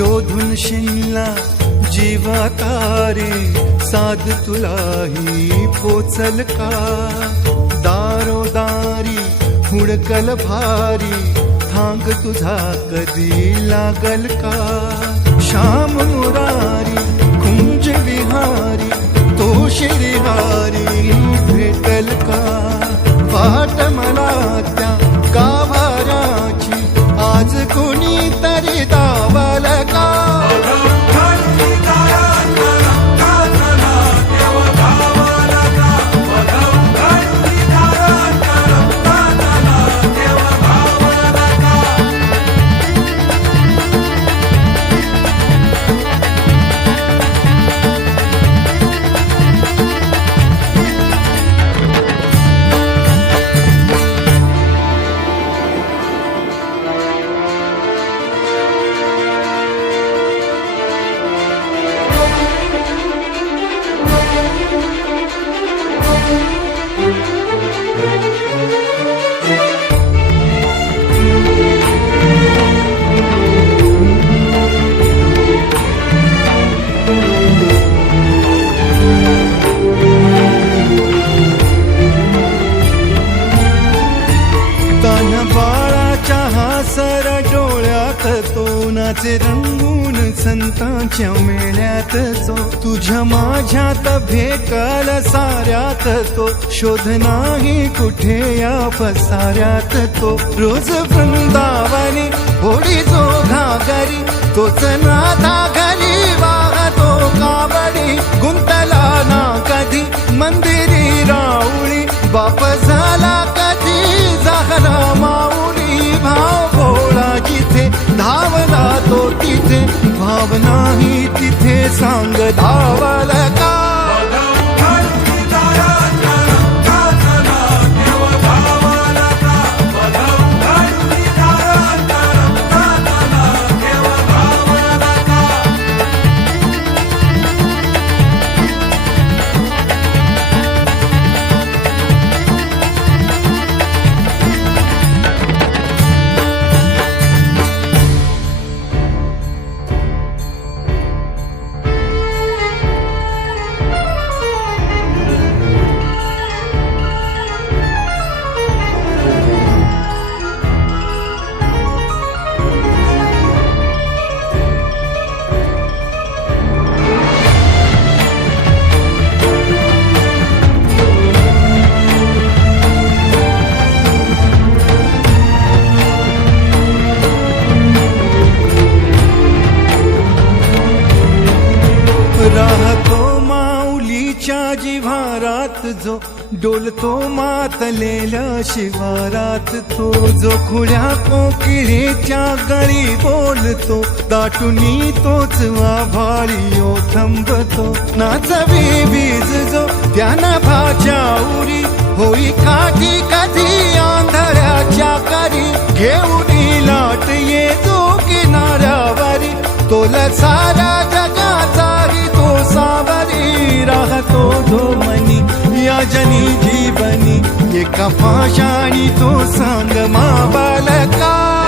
शोधून शिनला जीवा तारे साध तुलाही पोचल का दारोदारी हुडकल भारी थांग तुझा कधी लागल का श्याम मुरारी कुंज विहारी तो श्रीहारी भेटल का वाट मला त्या गाभाराची आज कुणी तरी दावल का सर डोळ्यात तो नाचे रंगून संतांच्या मेळ्यात तो तुझ्या माझ्यात भेटल साऱ्यात तो शोध नाही कुठे या पसाऱ्यात तो रोज वृंदावनी होडी जो घागरी तोच नाथा घरी वाहतो कावडी गुंतला ना कधी मंदिरी राऊळी बाप झाला कधी झाला माऊली भाव भोळा जिथे धावला तो तिथे भाव नाही तिथे सांग धावल का राहतो माऊलीच्या जिव्हारात जो डोलतो मातलेल्या शिवारात तो जो खुल्या कोकिळेच्या गळी बोलतो दाटुनी तोच आभाळी थांबतो नाचवी बीज जो त्यानं भाच्या उरी होई काठी कधी आंधळ्याच्या करी घेऊन लाट ये जो किनाऱ्यावरी तोल सारा जगाचा सावरी राहतो धोमनी या जनी जीवनी एका पाशाणी तो सांग मा बालका